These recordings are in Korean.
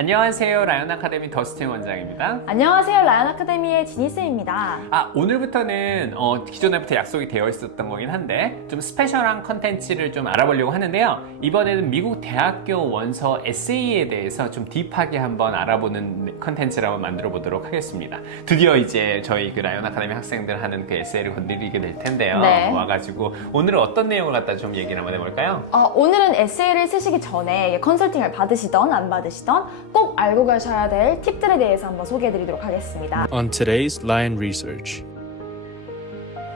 안녕하세요. 라이언 아카데미 더스틴 원장입니다. 안녕하세요. 라이언 아카데미의 지니쌤입니다. 오늘부터는 기존에부터 약속이 되어 있었던 거긴 한데 좀 스페셜한 컨텐츠를 좀 알아보려고 하는데요. 이번에는 미국 대학교 원서 에세이에 대해서 좀 딥하게 한번 알아보는 컨텐츠를 한번 만들어 보도록 하겠습니다. 드디어 이제 저희 그 라이언 아카데미 학생들 하는 그 에세이를 건드리게 될 텐데요. 네. 와가지고 오늘은 어떤 내용을 갖다 좀 얘기를 한번 해볼까요? 오늘은 에세이를 쓰시기 전에 컨설팅을 받으시던 안 받으시던 꼭 알고 가셔야 될 팁들에 대해서 한번 소개해드리도록 하겠습니다. On today's Lion Research.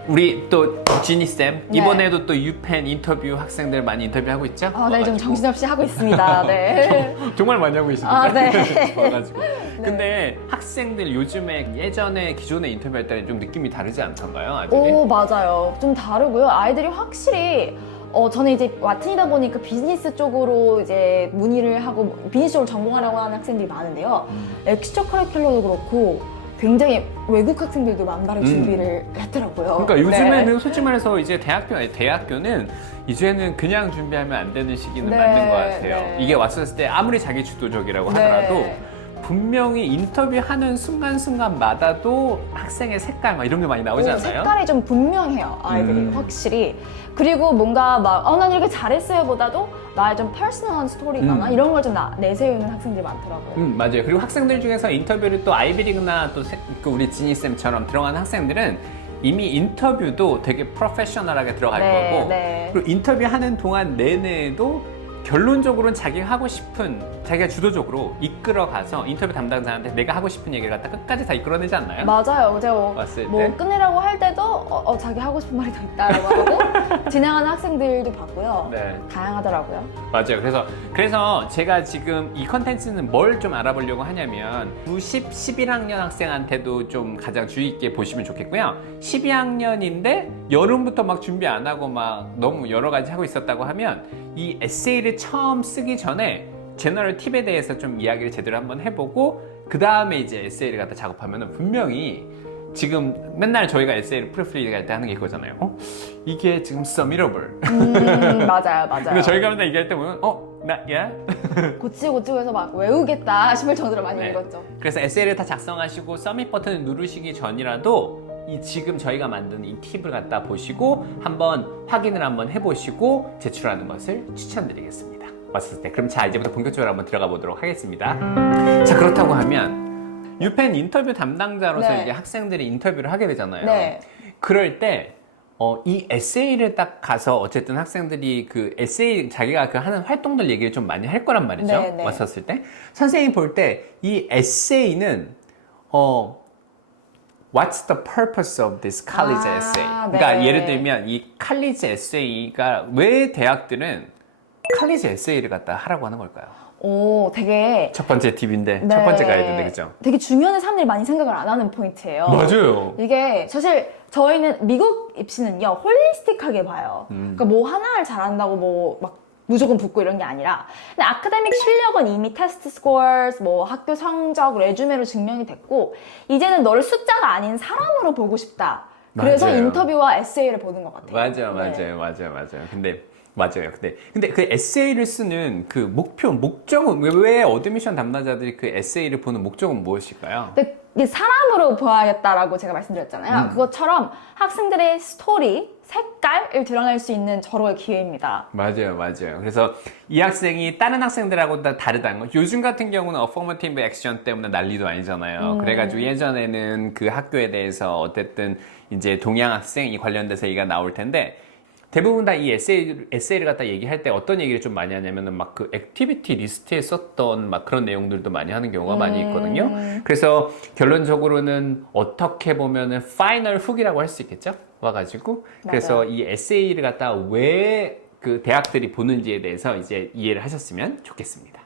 우리 또 지니쌤 네. 이번에도 또 유펜 인터뷰 학생들 많이 인터뷰하고 있죠? 네, 좀 정신없이 하고 있습니다. 네. 정말 많이 하고 계시는데 아, 네. 와가지고 근데 학생들 요즘에 예전에 기존에 인터뷰할 때는 좀 느낌이 다르지 않던가요? 아들이? 오, 맞아요. 좀 다르고요. 아이들이 확실히 저는 이제 와튼이다 보니까 비즈니스 쪽으로 이제 문의를 하고 비즈니스 쪽으로 전공하려고 하는 학생들이 많은데요. 엑스트라 커리큘럼도 그렇고 굉장히 외국 학생들도 만발의 준비를 했더라고요. 그러니까 요즘에는 네. 솔직히 말해서 이제 대학교는 이제는 그냥 준비하면 안 되는 시기는 네, 맞는 것 같아요. 네. 이게 왔을 때 아무리 자기 주도적이라고 네. 하더라도 분명히 인터뷰하는 순간순간마다도 학생의 색깔 막 이런 게 많이 나오지 않나요? 색깔이 좀 분명해요, 아이들이 확실히. 그리고 뭔가 막 난 이렇게 잘했어요 보다도 나의 좀 퍼스널한 스토리거나 이런 걸 좀 내세우는 학생들이 많더라고요. 맞아요. 그리고 학생들 중에서 인터뷰를 또 아이비리그나 또 그 우리 지니쌤처럼 들어간 학생들은 이미 인터뷰도 되게 프로페셔널하게 들어갈 네, 거고 네. 그리고 인터뷰하는 동안 내내도 결론적으로는 자기가 하고 싶은 자기가 주도적으로 이끌어가서 인터뷰 담당자한테 내가 하고 싶은 얘기를 갖다 끝까지 다 이끌어내지 않나요? 맞아요. 제가 왔을 뭐 때? 끝내라고 할 때도 자기 하고 싶은 말이 더 있다라고 하고 진행하는 학생들도 봤고요. 네. 다양하더라고요. 맞아요. 그래서 제가 지금 이 컨텐츠는 뭘 좀 알아보려고 하냐면 90, 11학년 학생한테도 좀 가장 주의 있게 보시면 좋겠고요. 12학년인데 여름부터 막 준비 안 하고 막 너무 여러 가지 하고 있었다고 하면 이 에세이를 처음 쓰기 전에 제너럴 팁에 대해서 좀 이야기를 제대로 한번 해보고 그 다음에 이제 에세이를 갖다 작업하면 분명히 지금 맨날 저희가 에세이를 프로필 할 때 하는 게 이거잖아요. 이게 지금 서미러블. 맞아요. 근데 저희가 맨날 얘기할 때 보면 야? 고치고 해서 막 외우겠다 싶을 정도로 많이 네. 읽었죠. 그래서 에세이를 다 작성하시고 서밋 버튼을 누르시기 전이라도 이 지금 저희가 만든 이 팁을 갖다 보시고 한번 확인을 한번 해보시고 제출하는 것을 추천드리겠습니다. 왔을 때 그럼 자 이제부터 본격적으로 한번 들어가 보도록 하겠습니다. 자 그렇다고 하면 유펜 인터뷰 담당자로서 네. 이제 학생들이 인터뷰를 하게 되잖아요. 네. 그럴 때 이 에세이를 딱 가서 어쨌든 학생들이 그 에세이 자기가 그 하는 활동들 얘기를 좀 많이 할 거란 말이죠. 네, 네. 왔었을 때 선생님이 볼 때 이 에세이는 What's the purpose of this college essay? 그러니까 네. 예를 들면 이 칼리지 에세이가 왜 대학들은 칼리지 에세이를 갖다 하라고 하는 걸까요? 되게 첫 번째 팁인데 네. 첫 번째 가이드인데 그죠? 되게 중요한 사람들이 많이 생각을 안 하는 포인트예요. 맞아요. 이게 사실 저희는 미국 입시는요 홀리스틱하게 봐요. 그러니까 뭐 하나를 잘한다고 뭐 막 무조건 붙고 이런 게 아니라 근데 아카데믹 실력은 이미 테스트 스코어스, 뭐 학교 성적, 레주메로 증명이 됐고 이제는 너를 숫자가 아닌 사람으로 보고 싶다. 그래서 맞아요. 인터뷰와 에세이를 보는 것 같아요. 맞아요. 근데 그 에세이를 쓰는 그 목적은 왜 어드미션 담당자들이 그 에세이를 보는 목적은 무엇일까요? 근데 이게 사람으로 보아야겠다라고 제가 말씀드렸잖아요. 그것처럼 학생들의 스토리, 색깔을 드러낼 수 있는 절호의 기회입니다. 맞아요. 그래서 이 학생이 다른 학생들하고 다 다르다는 거. 요즘 같은 경우는 어포머티브 액션 때문에 난리도 아니잖아요. 그래가지고 예전에는 그 학교에 대해서 어쨌든 이제 동양 학생이 관련돼서 얘기가 나올 텐데 대부분 다 이 에세이를 갖다 얘기할 때 어떤 얘기를 좀 많이 하냐면은 막 그 액티비티 리스트에 썼던 막 그런 내용들도 많이 하는 경우가 많이 있거든요. 그래서 결론적으로는 어떻게 보면은 파이널 훅이라고 할 수 있겠죠? 와가지고. 그래서 맞아요. 이 에세이를 갖다 왜 그 대학들이 보는지에 대해서 이제 이해를 하셨으면 좋겠습니다.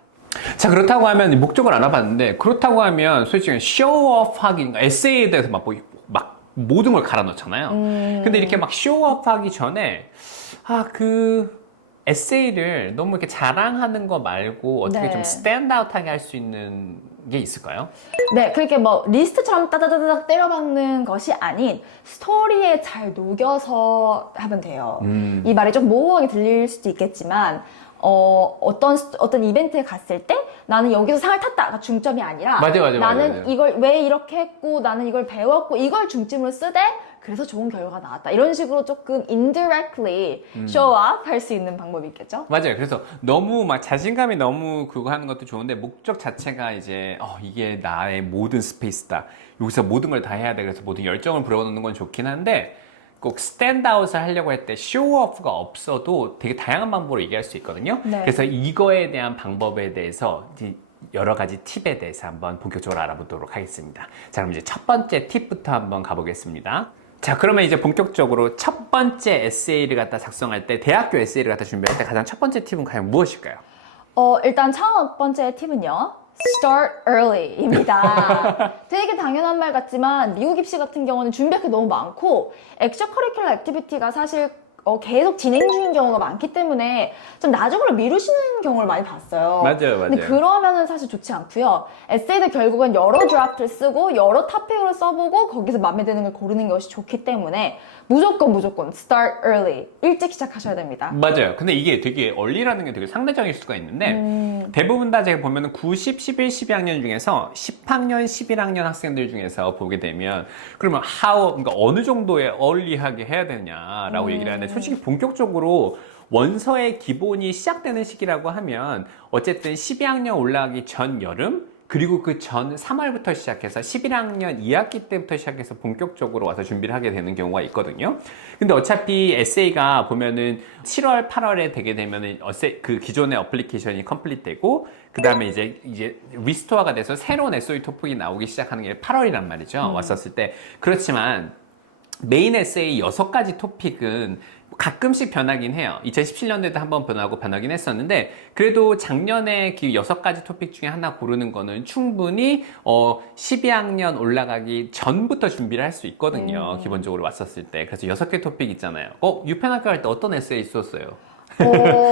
자, 그렇다고 하면 목적을 알아봤는데 그렇다고 하면 솔직히 쇼업 하기, 에세이에 대해서 막 모든 걸 갈아 넣잖아요. 근데 이렇게 막 쇼업 하기 전에 그 에세이를 너무 이렇게 자랑하는 거 말고 어떻게 네. 좀 스탠드아웃하게 할 수 있는 게 있을까요? 네, 그렇게 뭐 리스트처럼 따다다닥 때려박는 것이 아닌 스토리에 잘 녹여서 하면 돼요. 이 말이 좀 모호하게 들릴 수도 있겠지만 어떤 이벤트에 갔을 때 나는 여기서 상을 탔다가 중점이 아니라 나는 이걸 왜 이렇게 했고 나는 이걸 배웠고 이걸 중점으로 쓰되 그래서 좋은 결과가 나왔다. 이런 식으로 조금 indirectly show up 할 수 있는 방법이 있겠죠? 맞아요. 그래서 너무 막 자신감이 너무 그거 하는 것도 좋은데 목적 자체가 이제 이게 나의 모든 스페이스다. 여기서 모든 걸 다 해야 돼. 그래서 모든 열정을 불어넣는 건 좋긴 한데 꼭 스탠드아웃을 하려고 할 때 쇼오프가 없어도 되게 다양한 방법으로 얘기할 수 있거든요. 네. 그래서 이거에 대한 방법에 대해서 이제 여러 가지 팁에 대해서 한번 본격적으로 알아보도록 하겠습니다. 자, 그럼 이제 첫 번째 팁부터 한번 가보겠습니다. 자, 그러면 이제 본격적으로 첫 번째 에세이를 갖다 작성할 때, 대학교 에세이를 갖다 준비할 때 가장 첫 번째 팁은 과연 무엇일까요? 일단 첫 번째 팁은요. Start early입니다. 되게 당연한 말 같지만 미국 입시 같은 경우는 준비할 게 너무 많고 extracurricular activity가 사실 계속 진행 중인 경우가 많기 때문에 좀 나중으로 미루시는 경우를 많이 봤어요. 맞아요. 근데 그러면은 사실 좋지 않고요. 에세이도 결국은 여러 드라프트를 쓰고 여러 토픽으로 써보고 거기서 마음에 드는 걸 고르는 것이 좋기 때문에 무조건 start early. 일찍 시작하셔야 됩니다. 맞아요. 근데 이게 되게 early라는 게 되게 상대적일 수가 있는데 대부분 다 제가 보면은 9, 10, 11, 12학년 중에서 10학년, 11학년 학생들 중에서 보게 되면 그러면 그러니까 어느 정도의 early하게 해야 되냐라고 얘기를 하는데 솔직히 본격적으로 원서의 기본이 시작되는 시기라고 하면 어쨌든 12학년 올라가기 전 여름 그리고 그 전 3월부터 시작해서 11학년 2학기 때부터 시작해서 본격적으로 와서 준비를 하게 되는 경우가 있거든요. 근데 어차피 에세이가 보면은 7월, 8월에 되게 되면은 그 기존의 어플리케이션이 컴플릿 되고 그 다음에 이제 리스토어가 돼서 새로운 SOE 토픽이 나오기 시작하는 게 8월이란 말이죠. 왔었을 때. 그렇지만 메인 에세이 6가지 토픽은 가끔씩 변하긴 해요. 2017년도에도 한번 변하긴 했었는데 그래도 작년에 그 6가지 토픽 중에 하나 고르는 거는 충분히 12학년 올라가기 전부터 준비를 할 수 있거든요. 기본적으로 왔었을 때. 그래서 6개 토픽 있잖아요. 유펜학교 할 때 어떤 에세이 있었어요?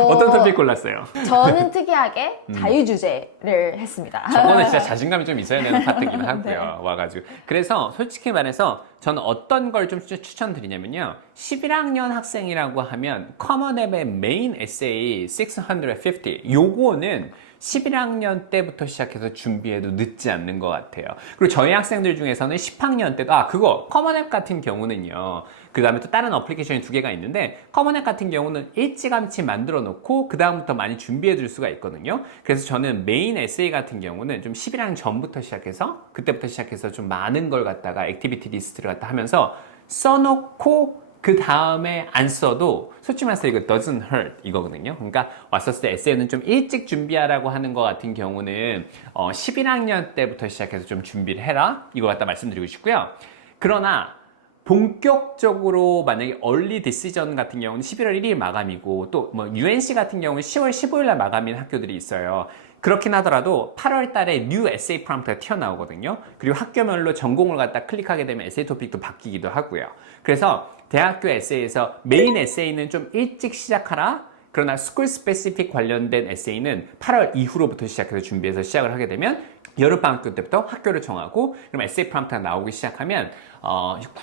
어떤 토픽 골랐어요? 저는 특이하게 자유주제를 했습니다. 저거는 진짜 자신감이 좀 있어야 되는 파트긴 하고요. 네. 와가지고. 그래서 솔직히 말해서 저는 어떤 걸 좀 추천드리냐면요. 11학년 학생이라고 하면 커먼앱의 메인 에세이 650 요거는 11학년 때부터 시작해서 준비해도 늦지 않는 것 같아요. 그리고 저희 학생들 중에서는 10학년 때도 그거 커먼앱 같은 경우는요. 그 다음에 또 다른 어플리케이션이 2개가 있는데 커먼앱 같은 경우는 일찌감치 만들어 놓고 그 다음부터 많이 준비해 줄 수가 있거든요. 그래서 저는 메인 에세이 같은 경우는 좀 11학년 전부터 시작해서 그때부터 시작해서 좀 많은 걸 갖다가 액티비티 리스트를 갖다 하면서 써놓고 그 다음에 안 써도 솔직히 말해서 이거 doesn't hurt 이거거든요. 그러니까 왔었을 때 에세이는 좀 일찍 준비하라고 하는 것 같은 경우는 11학년 때부터 시작해서 좀 준비를 해라 이거 갖다 말씀드리고 싶고요. 그러나 본격적으로 만약에 early decision 같은 경우는 11월 1일 마감이고 또 뭐 UNC 같은 경우는 10월 15일 날 마감인 학교들이 있어요. 그렇긴 하더라도 8월 달에 new essay prompt가 튀어나오거든요. 그리고 학교별로 전공을 갖다 클릭하게 되면 에세이 토픽도 바뀌기도 하고요. 그래서 대학교 에세이에서 메인 에세이는 좀 일찍 시작하라. 그러나 스쿨 스페시픽 관련된 에세이는 8월 이후로부터 시작해서 준비해서 시작을 하게 되면 여름방학 때부터 학교를 정하고 그럼 에세이 프롬프트가 나오기 시작하면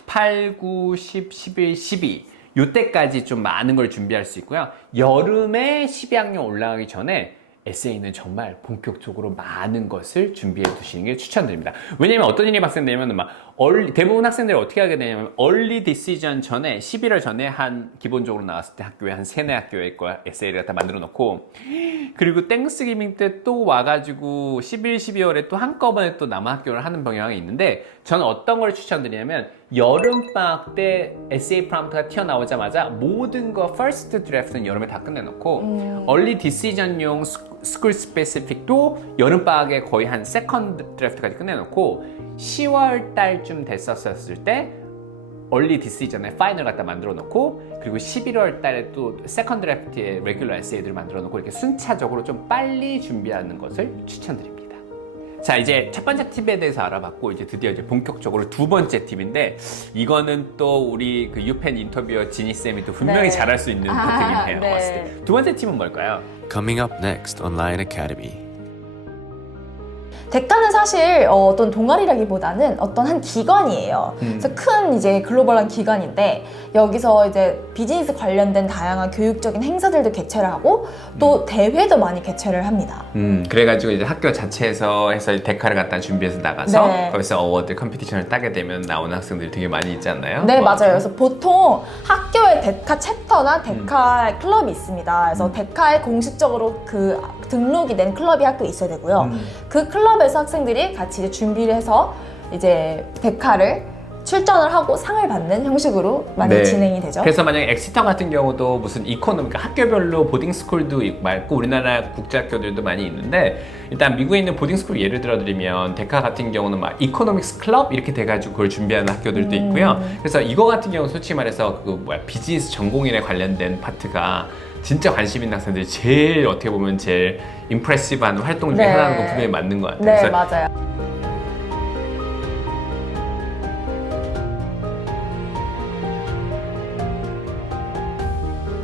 8, 9, 10, 11, 12 요때까지 좀 많은 걸 준비할 수 있고요. 여름에 12학년 올라가기 전에 에세이는 정말 본격적으로 많은 것을 준비해 두시는 게 추천드립니다. 왜냐면 어떤 일이 발생되면 대부분 학생들이 어떻게 하게 되냐면 early decision 전에 11월 전에 한 기본적으로 나왔을 때 학교에 한 3-4학교에 에세이를 갖다 만들어 놓고 그리고 땡스기빙 때 또 와가지고 11, 12월에 또 한꺼번에 또 남학교를 하는 경향이 있는데 저는 어떤 걸 추천드리냐면 여름방학 때 에세이 프롬프트가 튀어나오자마자 모든 거 first draft는 여름에 다 끝내놓고 early decision용 스쿨 스페시픽도 여름방학에 거의 한 second draft까지 끝내놓고 10월 달쯤 됐었을 때 early decision에 파이널 갖다 만들어 놓고 그리고 11월 달에 또 세컨드 드래프트에 레귤러 에세이들을 만들어 놓고 이렇게 순차적으로 좀 빨리 준비하는 것을 추천드립니다. 자, 이제 첫 번째 팁에 대해서 알아봤고 이제 드디어 이제 본격적으로 두 번째 팁인데 이거는 또 우리 그 유펜 인터뷰어 지니 쌤이 또 분명히 잘할 수 있는 토픽이네요. 네. 두 번째 팁은 뭘까요? Coming up next on Lion Academy. 데카는 사실 어떤 동아리라기보다는 어떤 한 기관이에요. 그래서 큰 이제 글로벌한 기관인데 여기서 이제 비즈니스 관련된 다양한 교육적인 행사들도 개최를 하고 또 대회도 많이 개최를 합니다. 그래가지고 이제 학교 자체에서 해서 데카를 갖다 준비해서 나가서 네. 거기서 어워드 컴피티션을 따게 되면 나오는 학생들이 되게 많이 있지 않나요? 네, 뭐 맞아요. 그래서 보통 학교에 데카 챕터나 데카 클럽이 있습니다. 그래서 데카에 공식적으로 그 등록이 된 클럽이 학교에 있어야 되고요. 그 클럽에서 학생들이 같이 이제 준비를 해서 이제 데카를 출전을 하고 상을 받는 형식으로 많이 네. 진행이 되죠. 그래서 만약에 엑시터 같은 경우도 무슨 이코노미, 그러니까 학교별로 보딩스쿨도 있고 우리나라 국제학교들도 많이 있는데 일단 미국에 있는 보딩스쿨 예를 들어드리면 데카 같은 경우는 막 이코노믹스 클럽 이렇게 돼가지고 그걸 준비하는 학교들도 있고요. 그래서 이거 같은 경우 솔직히 말해서 그 비즈니스 전공인에 관련된 파트가 진짜 관심 있는 학생들이 제일 어떻게 보면 제일 임프레시브한 활동 중에 네. 하나는 거 분명히 맞는 것 같아요. 네, 그래서 맞아요.